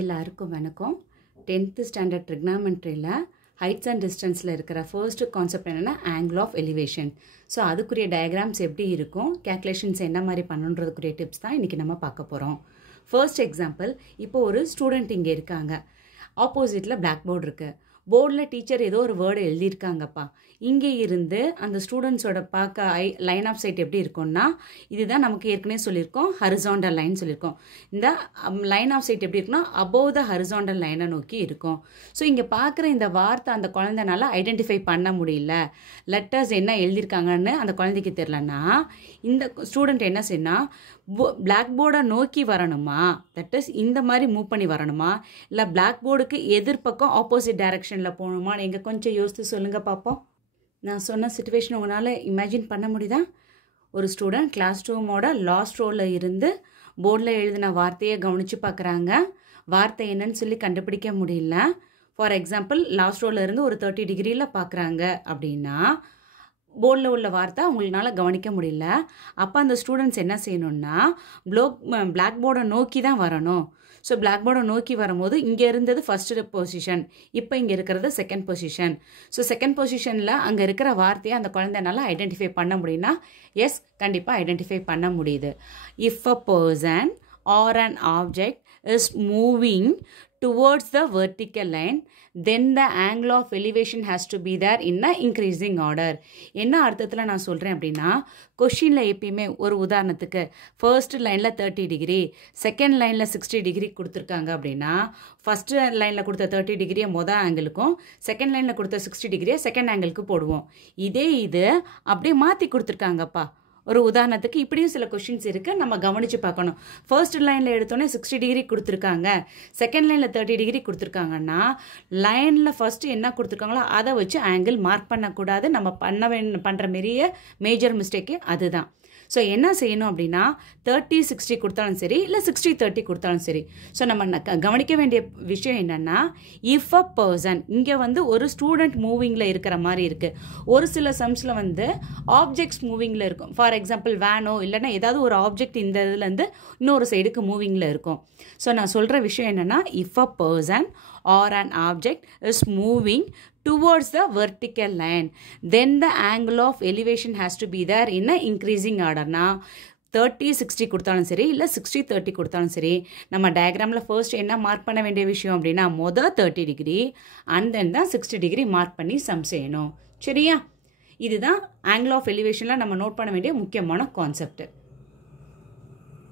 எல்லாருக்கும் வணக்கம். 10th standard ட்ரிக்னாமெட்ரியில் heights and டிஸ்டன்ஸில் இருக்கிற ஃபர்ஸ்ட் கான்செப்ட் என்னென்னா ஆங்கிள் ஆஃப் எலிவேஷன். ஸோ அதுக்குரிய டயக்ராம்ஸ் எப்படி இருக்கும், கேல்குலேஷன்ஸ் என்ன மாதிரி பண்ணுன்றதுக்குரிய டிப்ஸ் தான் இன்றைக்கி நம்ம பார்க்க போகிறோம். ஃபர்ஸ்ட் எக்ஸாம்பிள், இப்போ ஒரு ஸ்டூடெண்ட் இங்கே இருக்காங்க. ஆப்போசிட்டில் பிளாக் போர்டு இருக்குது. போர்டில் டீச்சர் ஏதோ ஒரு வேர்டு எழுதியிருக்காங்கப்பா. இங்கே இருந்து அந்த ஸ்டூடெண்ட்ஸோட பார்க்க லைன் ஆஃப் சைட் எப்படி இருக்கும்னா, இதுதான் நமக்கு ஏற்கனவே சொல்லியிருக்கோம், ஹரிசாண்டல் லைன் சொல்லியிருக்கோம். இந்த லைன் ஆஃப் சைட் எப்படி இருக்குன்னா அபோவ் த ஹரிசாண்டல் லைனை நோக்கி இருக்கும். ஸோ இங்கே பார்க்குற இந்த வார்த்தை அந்த குழந்தைனால ஐடென்டிஃபை பண்ண முடியல, லெட்டர்ஸ் என்ன எழுதியிருக்காங்கன்னு அந்த குழந்தைக்கு தெரிலன்னா, இந்த ஸ்டூடெண்ட் என்ன செய்யணும், பிளாக் போர்டை நோக்கி வரணுமா, தட் இஸ் இந்த மாதிரி மூவ் பண்ணி வரணுமா, இல்லை பிளாக் போர்டுக்கு எதிர்பக்கம் ஆப்போசிட் டைரக்ஷனில் போகணுமா? நீங்கள் கொஞ்சம் யோசித்து சொல்லுங்கள் பார்ப்போம். நான் சொன்ன சிச்சுவேஷன் உங்களால் இமேஜின் பண்ண முடியுதா? ஒரு ஸ்டூடெண்ட் கிளாஸ் ரூமோட லாஸ்ட் ரோவில் இருந்து போர்டில் எழுதின வார்த்தையை கவனித்து பார்க்குறாங்க. வார்த்தை என்னன்னு சொல்லி கண்டுபிடிக்க முடியல. ஃபார் எக்ஸாம்பிள், லாஸ்ட் ரோவில் இருந்து ஒரு 30 டிகிரியில் பார்க்குறாங்க அப்படின்னா போர்டில் உள்ள வார்த்தை அவங்களால கவனிக்க முடியல. அப்போ அந்த ஸ்டூடெண்ட்ஸ் என்ன செய்யணும்னா பிளாக் போர்டை நோக்கி தான் வரணும். ஸோ பிளாக் போர்டை நோக்கி வரும்போது இங்கே இருந்தது ஃபஸ்ட்டு பொசிஷன், இப்போ இங்கே இருக்கிறது செகண்ட் பொசிஷன். ஸோ செகண்ட் பொசிஷனில் அங்கே இருக்கிற வார்த்தையை அந்த குழந்தைனால ஐடென்டிஃபை பண்ண முடியும்னா எஸ், கண்டிப்பாக ஐடென்டிஃபை பண்ண முடியுது. If a person or an object is moving towards the vertical line, then the angle of elevation has to be there in a increasing order. என்ன அர்த்தத்தில் நான் சொல்கிறேன் அப்படின்னா, கொஷினில் எப்பயுமே ஒரு உதாரணத்துக்கு ஃபர்ஸ்ட் லைனில் 30 டிகிரி, செகண்ட் லைனில் 60 டிகிரி கொடுத்துருக்காங்க அப்படின்னா, ஃபஸ்ட்டு லைனில் கொடுத்த 30 டிகிரியை மொதல் ஆங்கிளுக்கும் செகண்ட் லைனில் கொடுத்த 60 டிகிரியை செகண்ட் ஆங்கிளுக்கு போடுவோம். இதே இது அப்படியே மாற்றி கொடுத்துருக்காங்கப்பா. ஒரு உதாரணத்துக்கு இப்படியும் சில கொஷின்ஸ் இருக்குது, நம்ம கவனித்து பார்க்கணும். ஃபர்ஸ்ட் லைனில் எடுத்தோன்னே 60 டிகிரி கொடுத்துருக்காங்க, செகண்ட் லைனில் 30 டிகிரி கொடுத்துருக்காங்கன்னா, லைனில் ஃபஸ்ட்டு என்ன கொடுத்துருக்காங்களோ அதை வச்சு ஆங்கிள் மார்க் பண்ணக்கூடாது. நம்ம பண்ணுற மாரியே மேஜர் மிஸ்டேக்கு அதுதான். ஸோ என்ன செய்யணும் அப்படின்னா, 30-60 கொடுத்தாலும் சரி, இல்லை 60-30 கொடுத்தாலும் சரி. ஸோ நம்ம கவனிக்க வேண்டிய விஷயம் என்னென்னா, இஃப் அ பர்சன் இங்கே ஒரு ஸ்டூடெண்ட் மூவிங்கில் இருக்கிற மாதிரி இருக்குது. ஒரு சில சம்ஸில் ஆப்ஜெக்ட்ஸ் மூவிங்கில் இருக்கும். ஃபார் எக்ஸாம்பிள் வேனோ இல்லைன்னா ஏதாவது ஒரு ஆப்ஜெக்ட் இந்த இதுலேருந்து இன்னொரு சைடுக்கு மூவிங்கில் இருக்கும். ஸோ நான் சொல்கிற விஷயம் என்னென்னா, if a person or an object is moving towards the vertical line, then the angle of elevation has to be there in a increasing order. Na 30-60 கொடுத்தாலும் சரி, இல்லை 60-30 கொடுத்தாலும் சரி, நம்ம டயக்ராமில் ஃபர்ஸ்ட் என்ன மார்க் பண்ண வேண்டிய விஷயம் அப்படின்னா, மொதல் 30 டிகிரி அண்ட் தென் தான் 60 டிகிரி மார்க் பண்ணி சம் செய்யணும். சரியா? இதுதான் ஆங்கிள் ஆஃப் எலிவேஷனில் நம்ம நோட் பண்ண வேண்டிய முக்கியமான கான்செப்ட்.